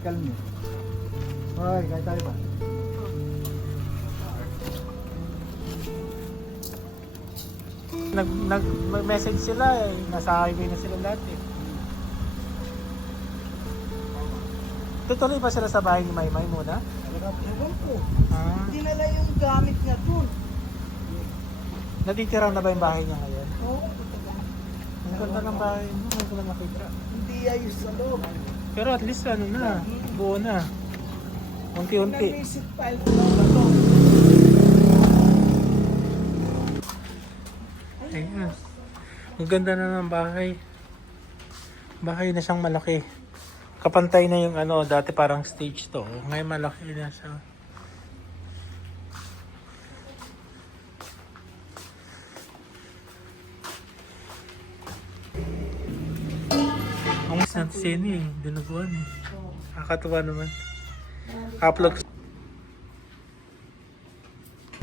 medical mo. Hoy, kaya tayo pa. Nag-message sila eh. Nasa highway na sila lahat eh. Tutuloy ba sila sa bahay ni Maymay muna? Ewan ko. Ah. Dinala yung gamit niya dun. Natitira na ba yung bahay niya ngayon? Oo. Ang ganda ng bahay mo. Ngayon ko lang nakita. Hindi ayos sa loob. Pero at least ano na. Buo na. Unti-unti. Nag-visit file ko lang ito. Ayan. Ang ganda na ng bahay. Bahay na siyang malaki. Kapantay na yung ano, dati parang stage to. Ngayon malaki na siya. Ang isang sini eh. Dinuguan eh. Nakakatuwa naman. Upload.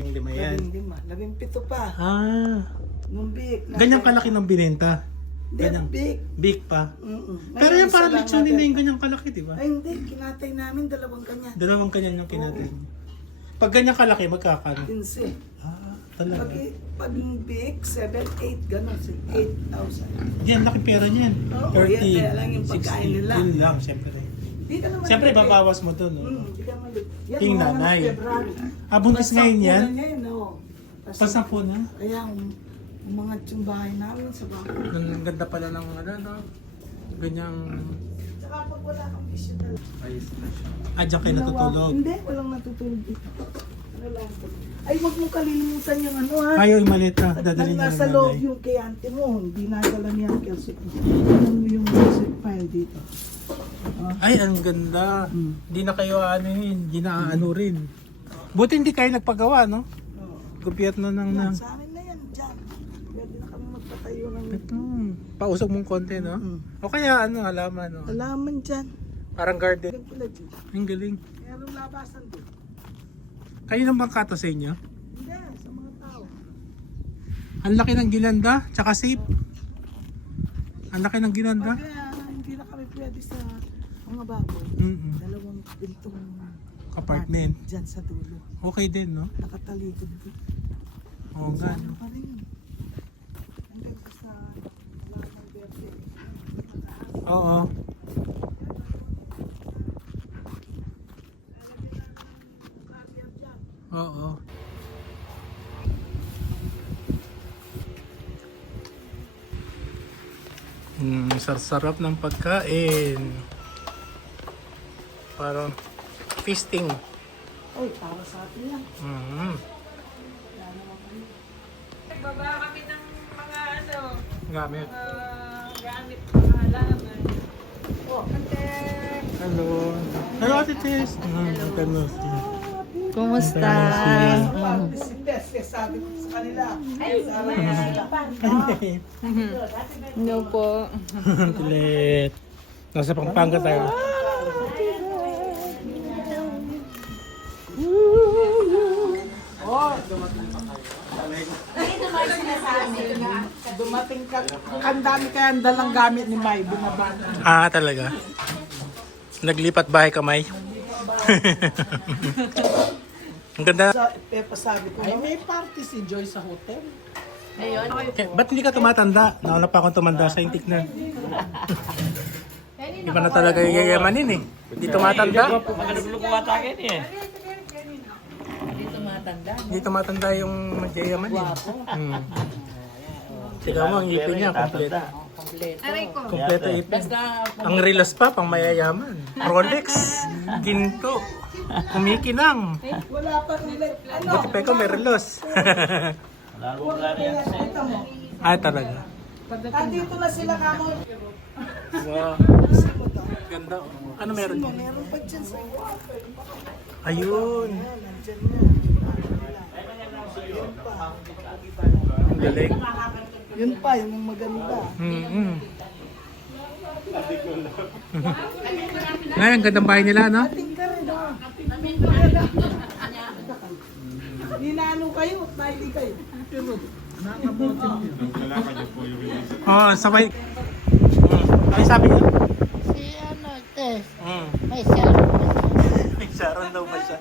Yung lima yan. 17 pa. Ah. Nung big. Ganyan kalaki ng binenta. Ganyan. Big. Big pa. Mm-mm. Pero Ngayon, yung parang isa lang lechon nila natin. yung ganyang kalaki, di ba? Ay hindi, kinatay namin dalawang kanya. Dalawang kanya yung kinatay. Pag ganyang kalaki, magkakano? 15. Ah, talaga. Pag big, 7, 8, gano'n. 8,000. Yan, laki pera niyan. Oo, 30, yan, kaya lang yung pagkain 60. nila. Yun lang, siyempre. Di ka naman Siyempre, malupit. babawas mo doon. No? Di ka malupit. Yan, Yung mga nanay. February. Ah, buntis ngayon yan? Pasampunan niya yun, oo. Pasampu na? Kaya, umangat yung bahay namin sa bahay. Ang ganda pala ng ano, no? Ganyang... Tsaka pag wala kang bisyo talaga. Ayos na siya. Ah, dyan kayo natutulog. Hindi, walang natutulog dito. Ano lang ito? Ay, wag mo kalilimutan yung ano ha. Ayaw, yung maliit na. Dadalhin na Nasa ng loob nanay. yung kay auntie mo. Hindi nadala niya ang Kelsey. Ano mo yung receipt file dito? Ay, ang ganda. Hindi na kayo ano yun. Hindi na ano rin. Buti hindi kayo nagpagawa, no? Oo. Gobyerno ng... Yan, sa amin na yan, dyan. Pwede na kami magpatayo ng... Ito, pausog mong konti, no? Mm. O kaya ano, halaman, no? Alaman dyan. Parang garden. Yan pala dyan. Ang galing. Merong labasan doon. Kayo nang bangkata sa inyo? Hindi, sa mga tao. Ang laki ng ginanda, tsaka safe. Ang laki ng ginanda. Pag hindi na kami pwede sa mga baboy, Mm-mm. dalawang pintong Apartment. dyan sa dulo. Okay din, no? Nakatalikod doon. Oo nga, no? Ano pa rin yun? Hanggang sa lahat ng verde. Oo. Oo. Sarap ng pagkain. Parang feasting. Oy, para sa atin yan. Mm-hmm. Baba kami ng mga ano, Gamit. gamit, mga halaman. Oh, ante. Hello. Hello, Ate Tess. Hello. Kumusta? Parang si Tess, kaya sabi ko sa kanila. Ay, sabi ko sila. No po. Kulit. Nasa Pampanga tayo. Oh, dumating ka. Ang dami kaya ang dalang gamit ni May, binabana. Ah, talaga. Naglipat bahay kamay. Ang ganda. Sa Pepa sabi ko, ay may party si Joy sa hotel. Ayun. Ba't hindi ka tumatanda? Nauna pa akong tumanda sa intik na. Iba na talaga yung yayamanin eh. Hindi tumatanda. Hindi tumatanda yung magyayaman eh. Sigaw mo, ang ipin niya, kompleto. Aray ko. Kompleto ipin. Ang relas pa, pang mayayaman. Rolex, ginto, kumikinang. Wala pa ulit. Ano? Buti pa ikaw may relos. Kita mo. Ah, talaga. Dito na sila kamo. Wow. Ganda. Ano meron dyan? Meron pa dyan sa Ayun. Nandyan na. Ang galing. Yun pa, yun ang maganda. Mm-hmm. Ay, ang gandang bahay nila, no? Ating ka rin, oh. Ninano kayo at naili kayo. Oh, sabay. Ano sabi niya? Si ano, Marites. May May Sharon daw ba siya?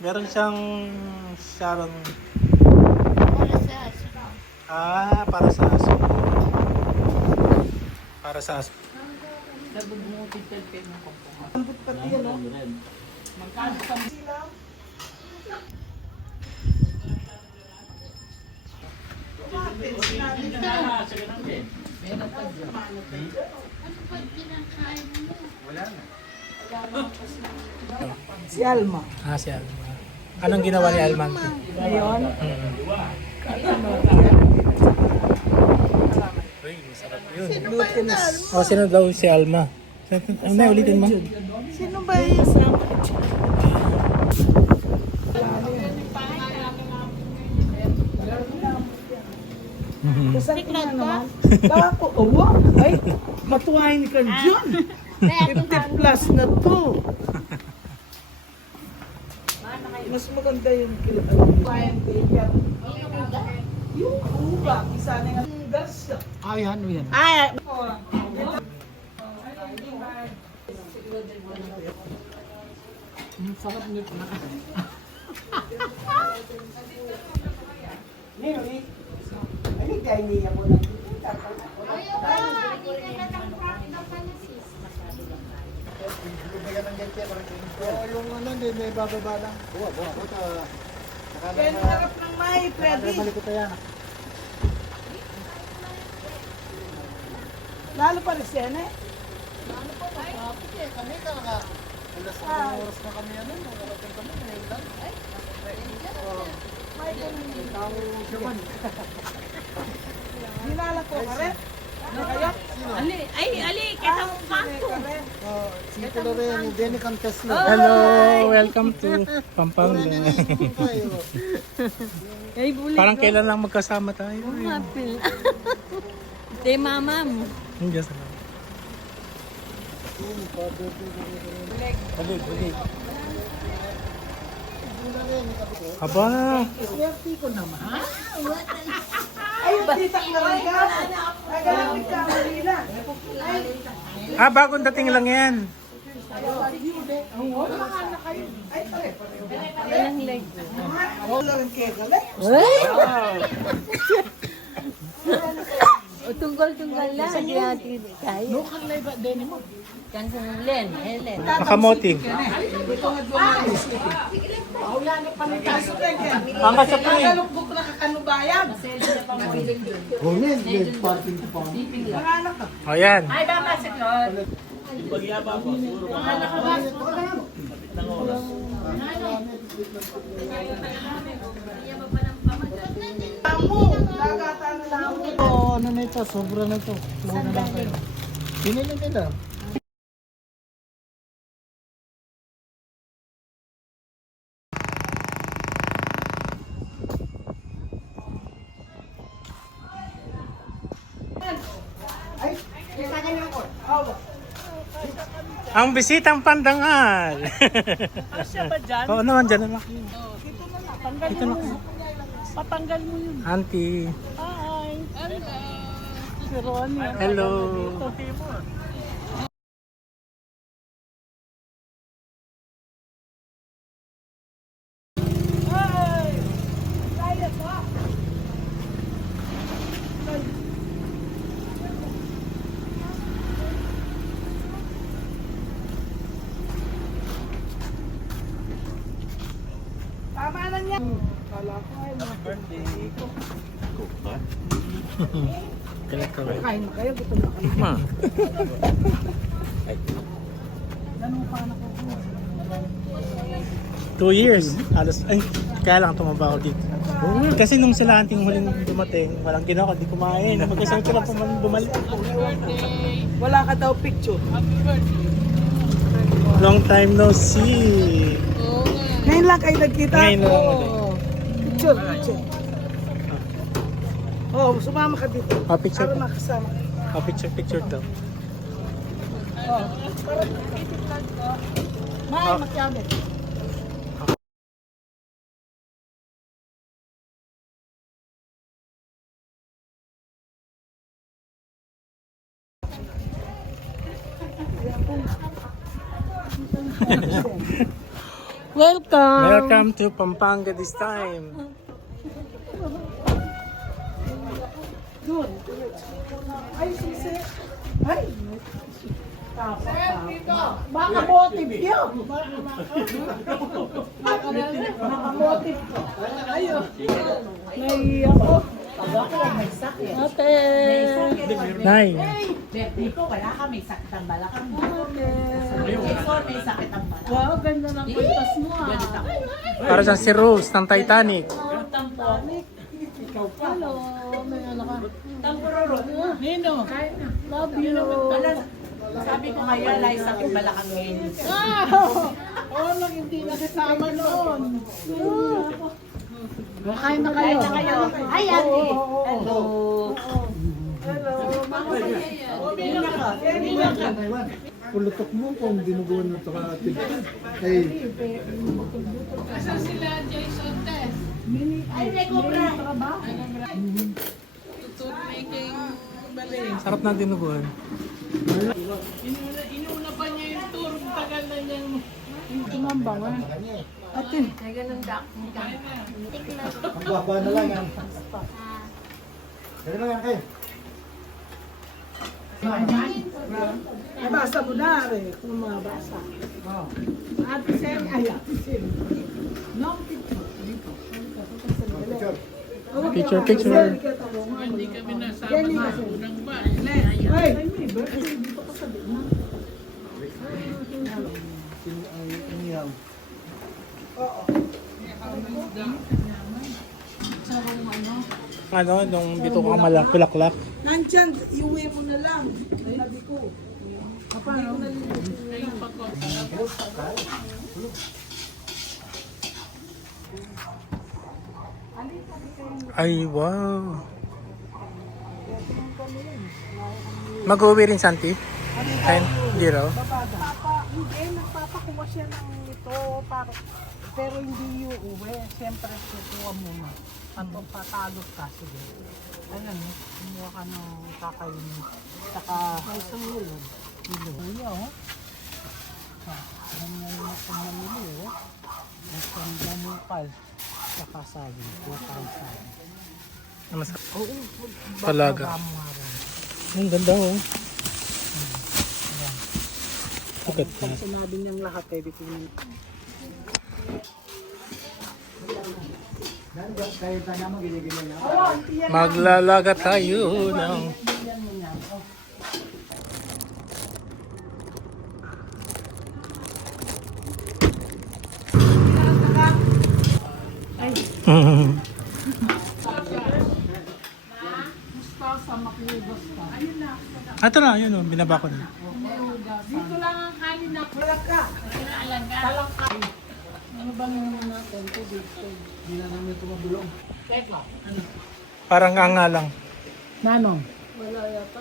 Meron siyang Sharon. para sa aso. Para sa aso. Para sa aso. Si Alma. Si Alma. Anong ginawa ni Alma? Ngayon, Uy, masarap yun. glutinous. Sino daw si Alma? Ano, ulitin mo? Sino ba yung sama? Kasal ko na naman. Tawa ko, ay, matuwain ka dyan. 50 plus na to. Mas maganda yung kilabayan ko yan. Yung uba, isa na nga. Gas. Ay, ano yan? Ay, Ang sarap nito na. Yung ano, hindi may bababa lang. Buwa. kaya nung harap ng may, pwede. Balik ko tayo. Lalo pa rin siya, eh. Kami talaga. Alas 3 oras na kami ano, nakarating kami ngayon lang. Dinala ko ka rin. Ano kayo? Kasama pa ko. Si Lorraine, yung Jenny Cantes na. Hello, welcome to Pampanga. Parang kailan lang magkasama tayo. Mapil. Tay mamam. Hindi sa Balik. Aba, Swerte ko naman. Ay, tita ka rin ka. Nagalamit ka, Manila. bagong dating lang yan. Ay, pare. Ilang leg. Wala rin kayo galit. Tunggal-tunggal lang. Sa ginati tayo. Lokal na iba din mo. Kan Helen. Nakamoting. Ang kasapay. Nagalukbuk na kakanubayan. Humin, may parking pa. Mga anak ka. O yan. Amo, dagatan na lang. Ano na ito, sobra na ito. Muna lang kayo. Pinili nila. Ang bisitang pandangal. Siya ba dyan? Oo naman, dyan naman. Tanggalin mo. Patanggal mo yun. Auntie. Hi. Hello. Si Ronnie. Hello. Hi. Kaya ba? Tama na niya. Kala ko ay mga birthday ko. Correct. Kain na kayo, gutom na kayo. Ma. Ganun pa na ko. 2 years. Kaya lang tumaba ako dito. Kasi nung sila anting huling dumating, walang ginawa, di kumain. Magkasama sila bumalik. Wala ka daw picture. Long time no see. Ngayon lang kayo nagkita. Ngayon lang. Oo. Picture. Oh, sumama ka dito. Picture. Para makasama. Picture daw. Oh. Para makikita ko. May makyamit. Welcome! Welcome to Pampanga this time. Doon. Ay, sisi. Ay. Baka motive yun. Baka motive ko. Ayun. May ako. Pag ako may sakit. Ate! Nay, Birthday ko, wala ka, may sakit ang balakang mo. May sakit ang balakang. Wow, ganda ng pintas mo ah. Ganit ako. para sa si Rose ng Titanic. Ikaw pa. Hello. May ano ka. Tampororo. Nino. Love you. Sabi ko kaya, lai sakit balakang ngayon. Oo, lang hindi nakasama noon. Kain na kayo. Kain na kayo. Ay, ate. Hello. Hello. Pulutok mo kung dinuguan mo ito ka atin. Ay, Ay, may kubra. Sarap na dinuguan. ang baba na lang yan. Ganun lang yan kayo. Basa mo na rin. Kung mga basa. Ate Sem. Ay, Ate Sem. No, picture. Picture. Hindi kami nasama na unang ba. Ay, may birthday. Dito ka sa na. Ano, nung bito ko malak-pulaklak. Nandyan, iuwi mo na lang. Sabi ko. Paano? Ay, wow. Mag-uwi rin, Santi? Ayun, hindi raw. Hindi, nagpapakuha siya ng ito. Pero hindi uuwi. Siyempre, kukuha muna. Pantong patalog ka, sige. Ayan, kumuha ka ng kakainin. Saka, isang ulo. Kilo. Oh. Ayan nga yung akong namili, oh. Isang damukal. Saka sabi. Kuha ka ang sabi. Ano sa Oo. talaga? Ang ganda, oh. Bakit na? Pag sinabi niyang lahat, pwede ko nang... Maglalaga tayo ng... Ito na, yun o, binaba ko na. Dito lang ang kanin na palaka. Palaka. Ano bang natin? Tubig. Hindi na namin ito mabulong. Parang anga lang. Nanong? Wala yata.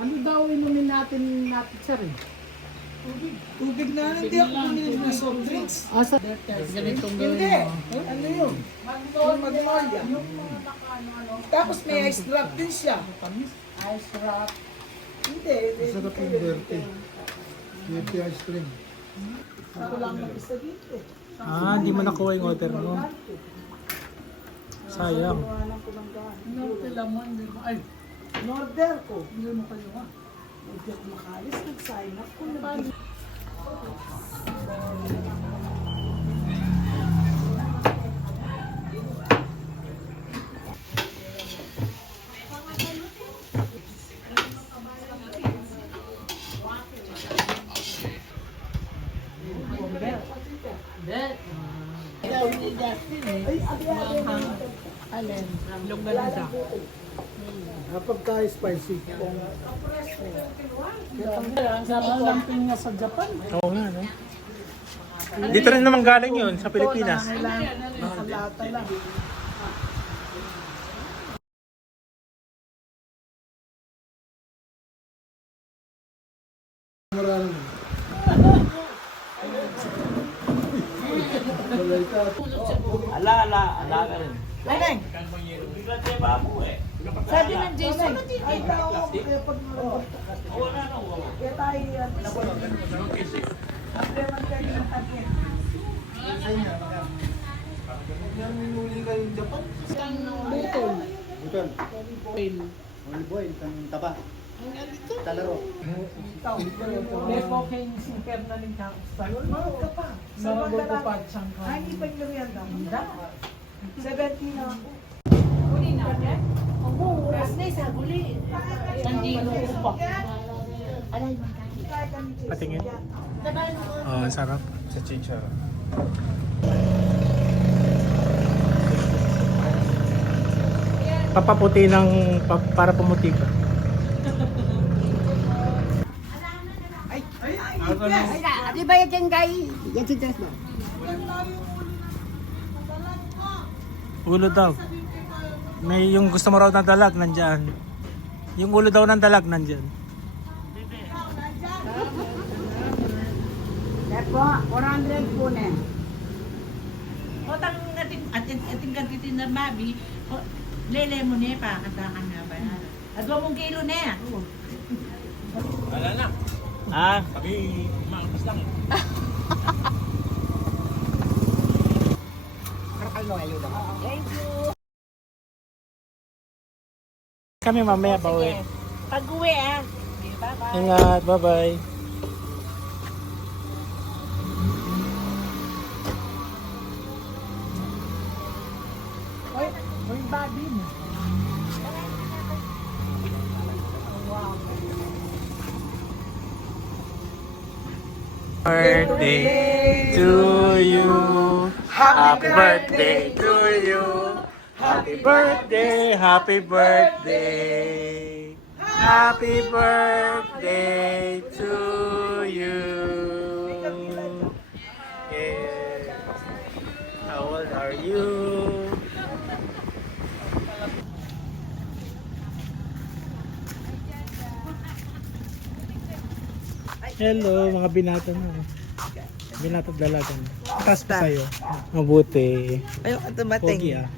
Ano daw inumin natin sir eh? Tubig na. Hindi ako uminom ng soft drinks. Asa? Ganitong Hindi. Ano yun? Magnolia. Tapos may ice drop din siya. Ice drop. Hindi. Masarap yung birthday. Birthday ice cream. Ako lang mag-isa dito. Ah, hindi mo nakuha yung order mo. Sayang. Norte lamon. Ay, in-order ko. Hindi mo kayo ha. Hindi ako makalis. Nag-sign up ko. Kapag ka-spicy. Ang sarap ng pinya sa Japan. Oo nga, no? Dito rin naman galing yun, sa Pilipinas. Nakalata lang. Maraming. Ala ka rin. Leneng! Sabi ng Jason, ay tao, kaya pag malambot ka. Kaya tayo yan. Abreman kayo ng target. Sa inyo, magkano? Yung minuli kayong Japan? Butol. Butol. Oil. Olive oil, kang taba. Talaro. Ikaw, Lepo kay Super na rin ka. Marot ka pa. Sa mga lalaki. Ay, hindi pa yung merienda. Hindi. 17 na ako. Patingin. Oh, ang sarap. Sa chichara. Papaputi ng para pumuti ka. Di ba yan guys? Yan si Tres ba? Ulo daw. May yung gusto mo raw na dalag nandyan. Yung ulo daw ng dalag nandyan. Lepo, 400 po na. Otang ating kantitin na mabi, lele mo niya pa, kantakan nga ba? At 2 kilo na yan. Wala na. Ah, kami maangkas lang. Thank you. Kami mamaya pa uwi. Pag-uwi ah. Bye-bye. Ingat, bye-bye. May babi mo. Birthday to you. Happy birthday to you. Happy birthday, happy birthday. Happy birthday to you. Yes. How old are you? Hello, mga binata mo. Binata dalagan. Taas pa sa'yo. Mabuti. Ayun, Pogi ah.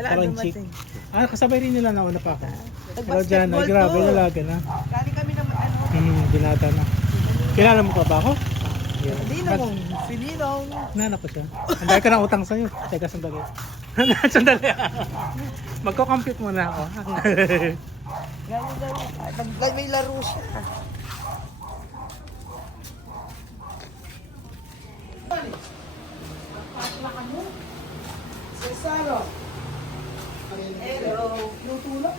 Parang chick. Ah, kasabay rin nila nauna pa ako. Hello dyan, ay grabe, dalaga na. Galing kami naman, Binata na. Kilala mo ka ba ako? Ninong, si Ninong. Nana ko siya. Anday ka ng utang sa'yo. Teka, sandali. Sandali. Magko-compute muna ako. May laro siya. Cesaro. Hello. Luto na.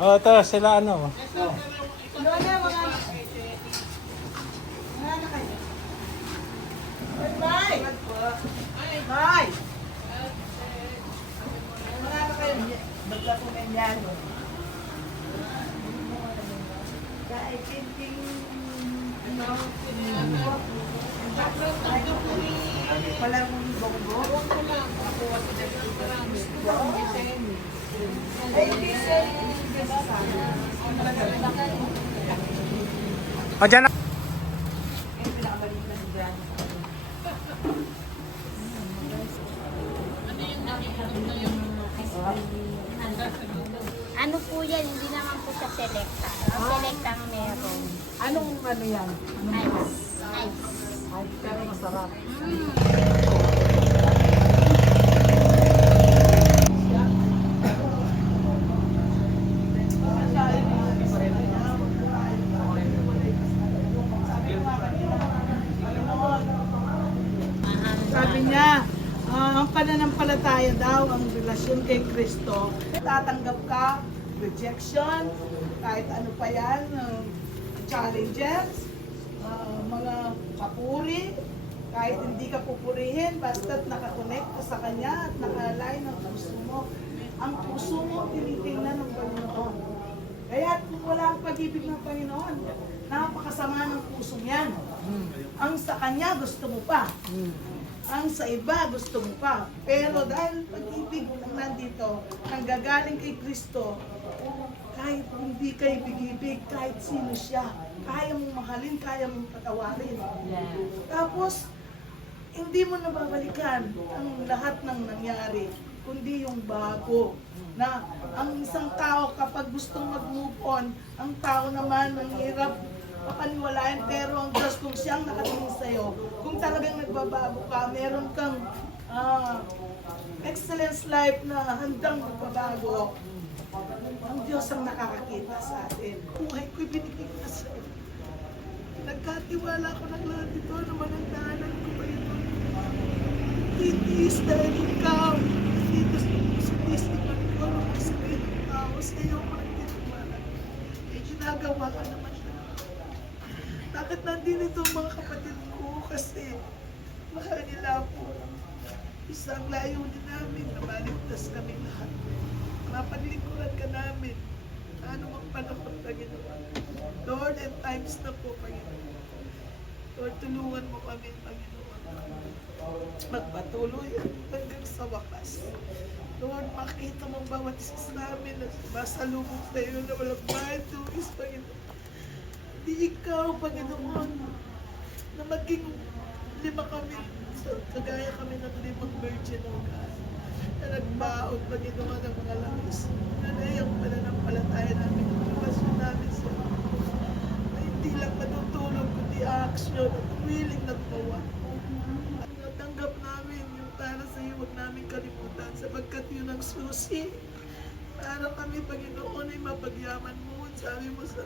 Oh, ito sila ano. Ano na mga anak? Mga anak kayo? Bye! Bye! Mga anak kayo? Bagla po may lalo. Dahil pinting... Wala mong bongo? O, dyan na. Ano po yan? Hindi naman po sa selecta. Ang selecta ang meron. Anong ano yan? Ice. Ice. Ay, pero masarap. Sabi niya, ang pananampalataya daw, ang relasyon kay Kristo, tatanggap ka, rejection, kahit ano pa yan, challenges, mga papuri, kahit hindi ka pupurihin, basta't nakakonect ka sa Kanya at naka-align ang puso mo. Ang puso mo, tinitingnan ng Panginoon. Kaya kung wala ang pag-ibig ng Panginoon, napakasama ng puso yan. Ang sa Kanya gusto mo pa. Ang sa iba gusto mo pa. Pero dahil pag-ibig ang nandito, ang gagaling kay Kristo, kahit hindi kay big-ibig, kahit sino siya, kaya mong mahalin, kaya mong patawarin. Tapos, hindi mo nababalikan ang lahat ng nangyari, kundi yung bago. Na ang isang tao kapag gustong mag-move on, ang tao naman ang hirap papaniwalain, pero ang Diyos kung siyang nakatingin sa'yo, kung talagang nagbabago ka, meron kang excellence life na handang magbabago, ang Diyos ang nakakakita sa atin. Buhay ko'y binigay ko sa iyo. Nagkatiwala ko ng lahat ito na managdaanan ko pa ito. Titiis dahil ikaw, dito sa tisipan ko, sa ng tao, sa iyo ko nagtitiwala. Eh, ginagawa ka naman na. Bakit nandito ang mga kapatid ko? Kasi mahal nila ako. Isang layunin namin na maligtas kami lahat. Mapaglingkuran ka namin. Ano mang panahon, Panginoon. Lord, and times na po, Panginoon. Lord, tulungan mo kami, Panginoon. Magpatuloy hanggang sa wakas. Lord, makita mo bawat isa sa amin na masalubog tayo na walang bayad tuwis, Panginoon. Di ikaw, Panginoon, na maging 5 kami, kagaya kami ng 5 virgin, O God, na nagbaon, Panginoon, ng mga langis. Nanayang pananampalataya namin, ang relasyon namin sa iyo. Na hindi lang matutulog, kundi action at willing nagbawa. At natanggap namin yung para sa iyo, huwag namin kalimutan, sapagkat yun ang susi. Para kami, Panginoon, ay mapagyaman mo. Sabi mo sa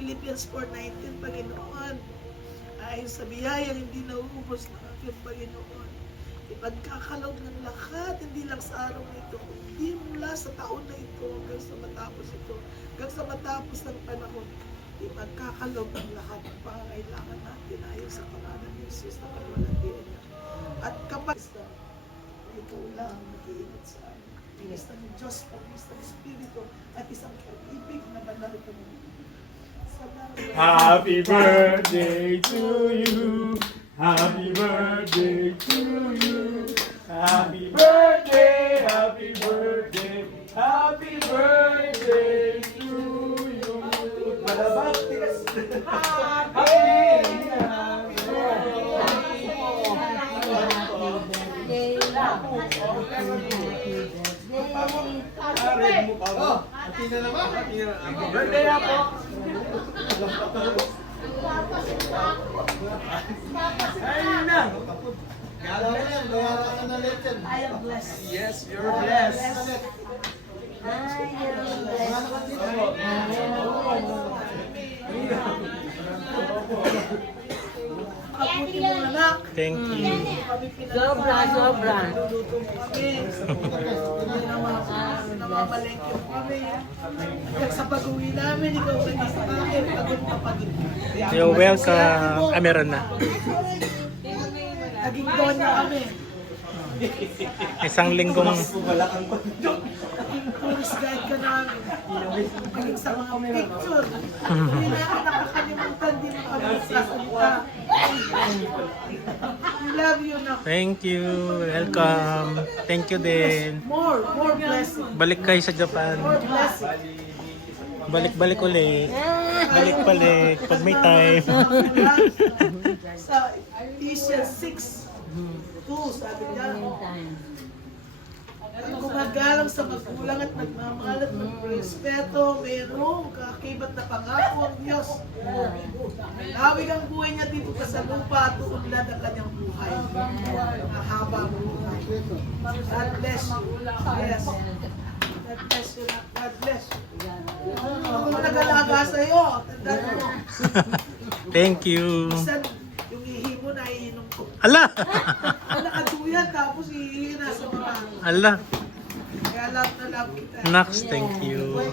Philippians 4:19, Panginoon, ayon sa biyayang hindi nauubos ng aking Panginoon, ipagkakalob ng lahat, hindi lang sa araw na ito, hindi mula sa taon na ito hanggang sa matapos ito, hanggang sa matapos ng panahon, ipagkakalob ng lahat ng pangangailangan natin ayon sa pangalan ni Jesus na kalwalhatian niya. At kapag ito lang ang mag-iingat sa amin, bilis ng Diyos, bilis ng Espiritu, at isang pag-ibig na banal ito mo. Happy birthday to you. Happy birthday to you. Happy birthday, happy birthday, happy birthday to you. Malabak, tigas. Birthday na po. Ayun na. I am blessed. Yes, you're blessed. Kaputi mo anak. Thank you. Sobra. Luluto mo kami. Namamalengke mo kami. Hanggang sa pag-uwi namin, ikaw sa akin, pagod na pagod. You're welcome. Meron na. Naging donya kami. Isang linggong Naging tourist guide ka namin. Naging sa mga picture. Hindi namin nakakalimutan, di mo kami sasalita. We love you na. thank you. Welcome. Thank you din. More blessing. Balik kayo sa Japan. More blessing. Balik-balik ulit. Balik-balik. Pag may time. Sa Ephesians 6:2, sabi niya, gumagalang sa magulang at nagmamahal at magrespeto, mayroong kaakibat na pangako ang Diyos. Lawig ang buhay niya dito sa lupa at uunlad ang kanyang buhay. Mahaba ang buhay. God bless you. Yes. God bless you. God bless you. Kung nag-alaga sa'yo, tandaan mo. Thank you. Minsan, yung ihi mo na iinom ko. Ala! Nakaduyan tapos ihi na sa mga. Ala! Kaya love na love kita. Nax, thank you.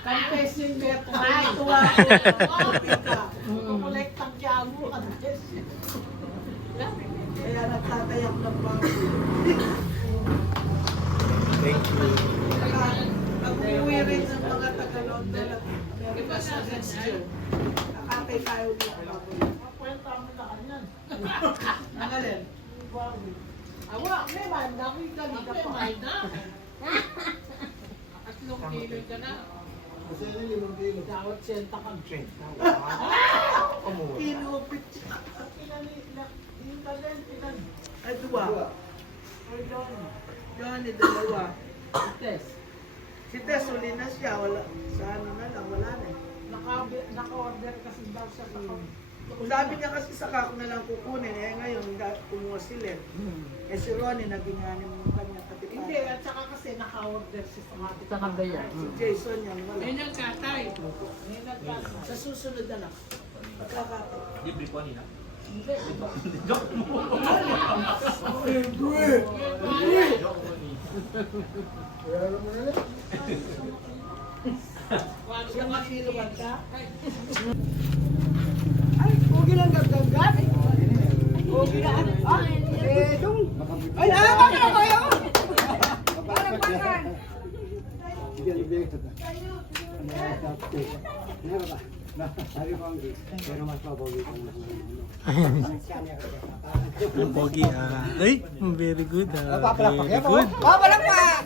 Confessing beto. Ay, tuwa ko. Kukolekt ang kya mo. Kaya nagtatayak ng bago. Thank you. Nag-uwi rin ng mga taga-London at America sa next year. Nakatay tayo dito. Kwenta mo na kanyan. Nangalin? Awa, may manda ko yung ganito pa. May manda? 3 kilo ka na. Kasi 5 kilo. Dawat senta kang check. Inupit siya. Yung tagal, ay, 2. Johnny, 2. Si Tess, uli na siya. Wala. Sa ano na lang, wala na. Naka-order kasi daw siya sa Sabi niya kasi saka ako na lang kukunin. Eh ngayon, kumuha sila. Eh si Ronnie, naging anim mo kanya katipan. Hindi, at saka kasi naka-order si Samati. Sa kandaya. Si Jason yan, wala. May nagkatay. Sa susunod na lang. Pagkakataon. Libre ko nila. Siya makilugan ka? Ay, huwag lang gagagad. Huwag lang. Eh, dong. Ay, alaman ka kayo! Parang parang. Ang pogi ah. Ay, very good ah. Very good. Papalakpak!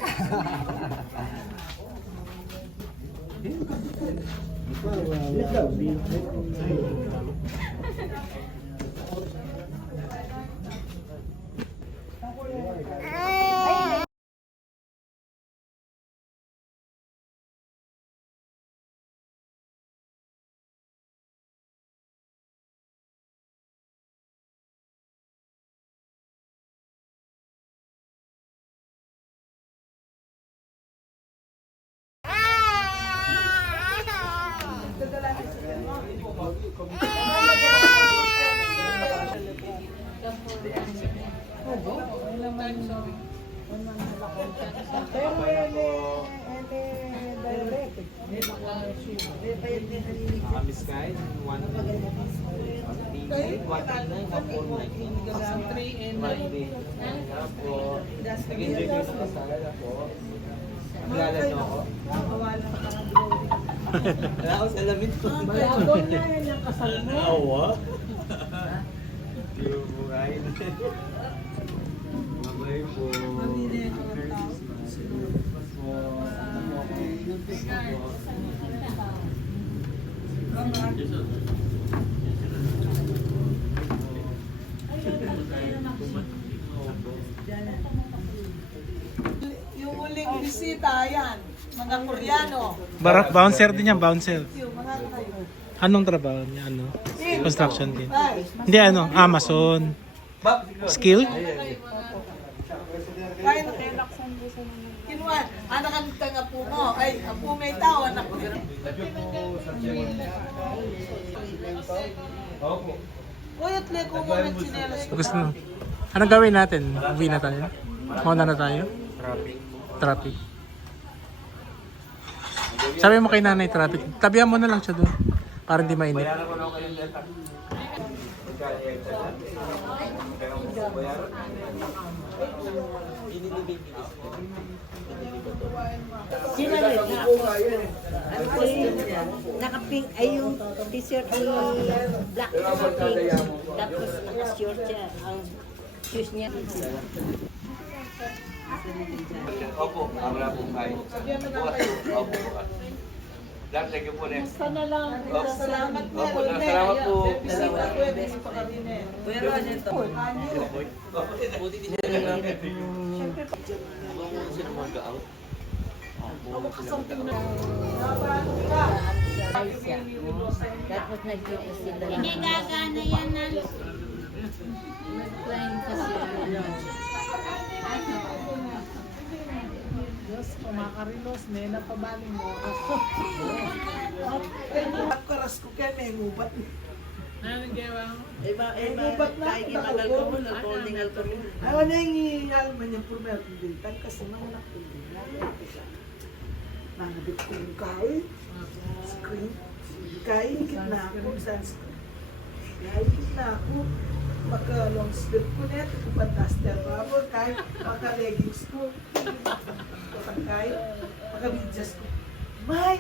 Pero diabetic. Miss Kai, 1 Sa 3 and 9. Nag-enjoy kayo sa kasal ako. Kilala niyo ako? Wala akong salamin ko. Malabon na yan yung kasal mo. Awa? Hindi mo bukain. Babay po. Merry Christmas po. Yung huling bisita, yan. Mga Koreano. Bouncer din yan, bouncer. Yung mga kayo. Anong trabaho niya? Ano? Construction din. Ay, Hindi ano, Amazon. Skill? kaya na kayo laksan mo sa mga. Kinuha, anak ang tanga po mo. Ay, ang po may tao, anak ko. Opo. Kuyot le ko mo ng chinelas. Gusto mo? Anong gawin natin? Uwi na tayo? Mauna na tayo? Traffic. Traffic. Sabi mo kay nanay traffic. Tabihan mo na lang siya doon. Para hindi mainit. Bayaran ko na kayo yung letter. Magkano yung letter? Pero kung bayaran, inilibig Naka-pink ay yung t-shirt ni black na pink. Tapos naka-short siya. Ang shoes niya. Opo, wala pong kain. Bukas. Opo, bukas. Lang, thank you po na. Sana lang. Salamat po. Opo, salamat po. Bisita ko yung bisita pa kami na. Pero ano ito? Buti din siya namin. Sino mag-out? Ako kasamting na. Tapos nag-iisa sila. Hindi gagana yan na. Nag-flying kasi Diyos, kumakarilos. Nena pa baling mo. At karas ko kaya may ngubat. Anong gawa mo? Ngubat na ako. Ayaw na yung ingalman yung purmer pinditan kasi naman ako pinditan. Nanabit ko yung kahoy. Screen. Kahoy, gitna ako. Sunscreen. Kahoy, gitna ako. Maka long sleeve ko net. Pag-duster pa ako. Kahit maka leggings ko. Kahit maka medyas ko. May!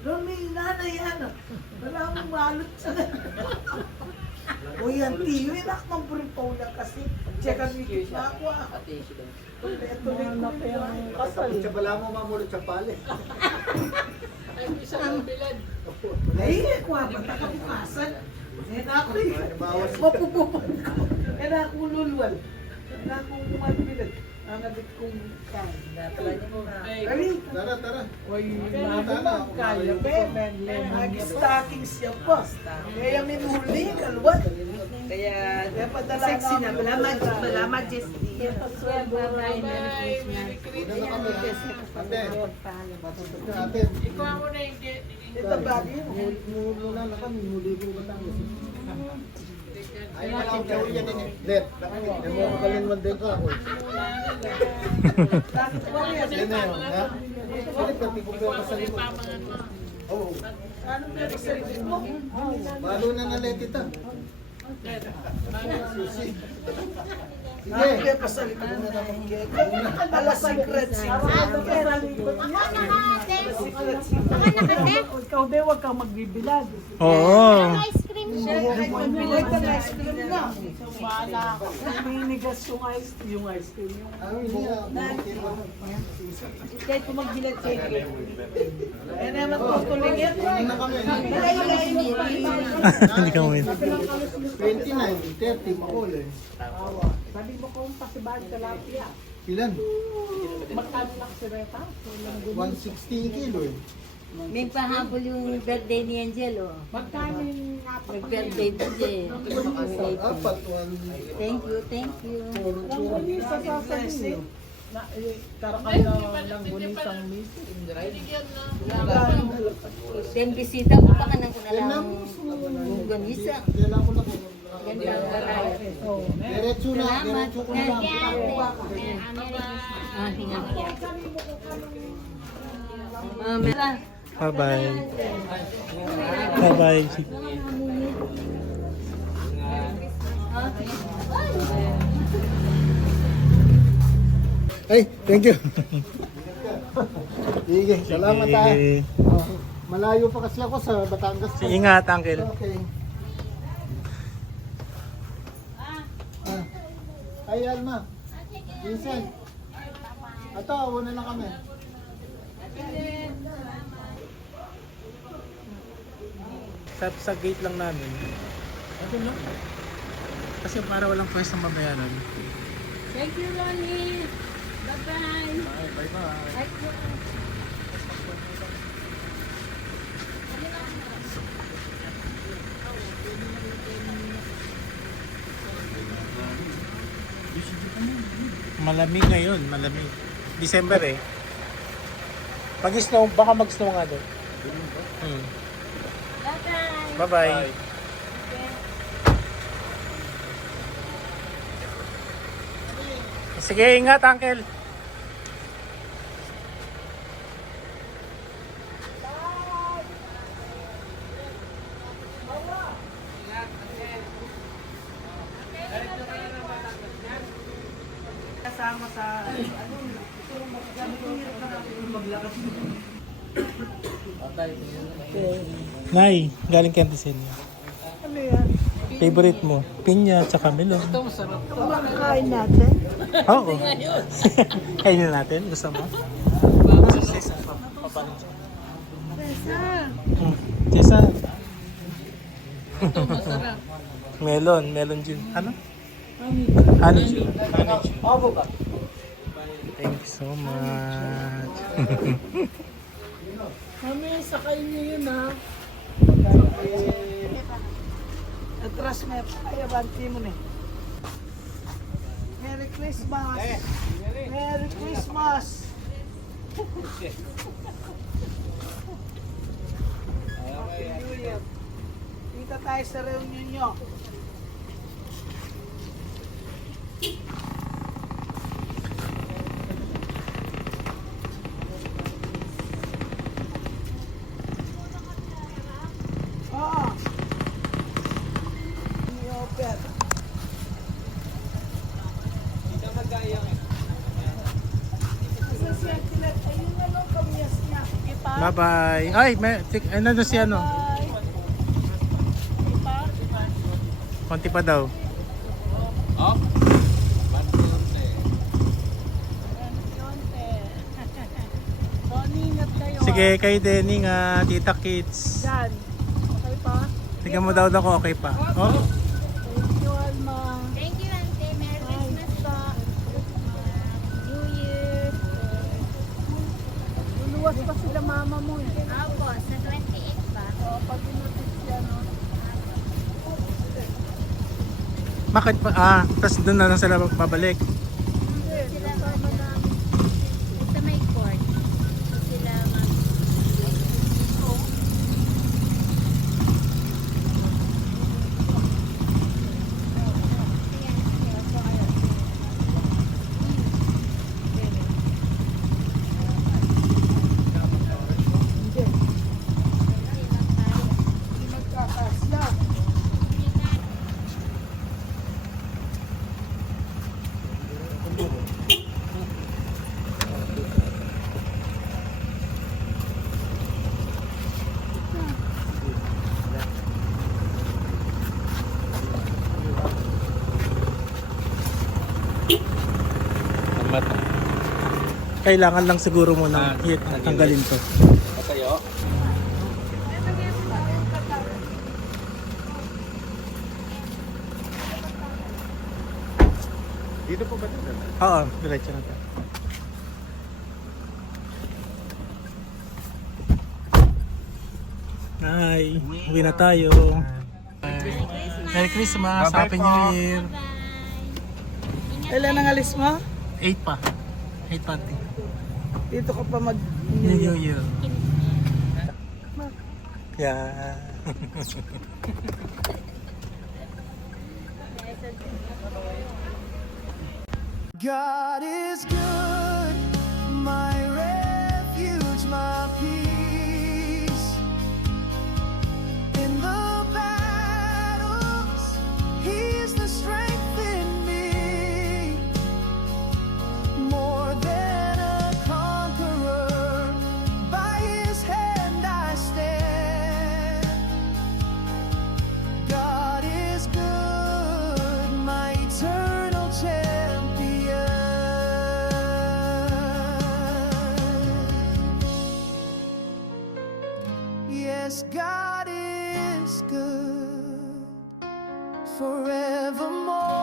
Doon may nanay yan. Wala mong malot sa o yan, tiyo, inak ng puripaw na kasi. Check ang wikit na ako ah. Ito rin ko yung kasal. Sa bala mo mamulot sa pali. Ay, isa lang bilad. Ay, ako ah, ba't nakabukasan? Eh na ako eh. Mapupupan ko. Eh na ako lulwal. Na ako kumalpilag. Ang adik kong Ay, Tara, tara. Uy, naman kaya pe, nag-stocking siya pa. Kaya minuli, kalwat. Kaya padala sexy na, wala majesty. bye-bye. Merry Christmas. Ate. Ate. Ikuha mo na yung Ito ba din? Muna na kami, muli ko Batangas. Ay, wala akong gawin yan eh. Let. Yung mga kalinwan din ka ako. Bakit ba yan? Yan na yun, ha? Bakit pati ko pa sa likod? Oo. Ano meron sa likod mo? Balo na na let ita. Susi. Sige. Sige. Pa sa likod na naman cake. Ala secret. Ikaw din, huwag kang magbibilad. Oo. Ice cream siya. Magbilay ka na ice cream na. Bahala ako. Minigas yung ice cream. Ang hindi Kahit kung magbilad kayo. Kaya naman tutuling yan. Hindi na kami. Hindi ka win. 29, 30, makul eh. Sabi mo kung pasibag ka lapia. Ilan? Magkano lang si Reta? 160 kilo eh. May pahabol yung birthday ni Angel, oh. Magkano yung apat? Nag-birthday din siya. Apat, Thank you, thank you. Lang huli sa sasabihin. Na, karakan na lang bunisang meeting. Then bisita mo pa ka nang kuna lang gunisa. Kailan ko na kung Ganda ang baray. diretso na, Salamat. diretso ko na lang. Ah, hinga. Mera. Bye-bye. Bye-bye. Ay, thank you. Sige, salamat ha. Sige. Oh, malayo pa kasi ako sa Batangas. Ingat, Uncle. Okay. Ay, Alma. Vincent. Ato, una na kami. Sa gate lang namin. Okay, no? Kasi para walang pwes ng babayaran. Thank you, Ronnie. Bye-bye. Bye-bye. Malamig ngayon, malamig. December eh. Pag snow, baka mag-snow nga doon. Bye-bye. Bye-bye. Sige, ingat, Uncle. Kasama sa Nay, galing kay Auntie Celia. ano yan? Favorite mo? Pinya at saka melon. Kumakain natin. Oo. Kainin natin. Gusto mo? Cesar. Papanin siya. Cesar. Melon. Melon gin. Ano? Honey gin. Honey gin. Thank you so much. Mami, sakay niyo yun ha. Atras mo, ay abanti mo na. Merry Christmas! Merry Christmas! Happy New Year! Dito tayo sa reunion nyo. Oo. I-open. Ayun na lang kamiyas niya. Ipa. Bye-bye. Ay, ano na si ano? Ipa. Konti pa daw. Bonnie, ingat kayo. Sige, kayo din. Ingat. Tita Kids. Yan. Okay pa? Tingnan mo daw kung okay pa. Oh? Thank you, Alma. Thank you, Auntie. Merry Christmas po. mama mo eh. Opo, sa 28 ba? O, pag inutis yan, no? Bakit pa? Tapos doon na lang sila babalik. Hindi, Sila kasama namin. sa may court. Sila mag... Hindi magkakasya. Kailangan lang siguro muna tanggalin to. Patayo. Dito po ba ito? Oo, diretso na to. Hi, uwi na tayo. Merry Christmas, Happy New Year. Kailan ang alis mo? 8 pa. 8 party. Dito ka pa mag... New Year. Yeah. God is good, my refuge, my peace. In the battles, He's the strength in me. More than a conqueror, by His hand I stand. God is good, my eternal champion. Yes, God is good forevermore.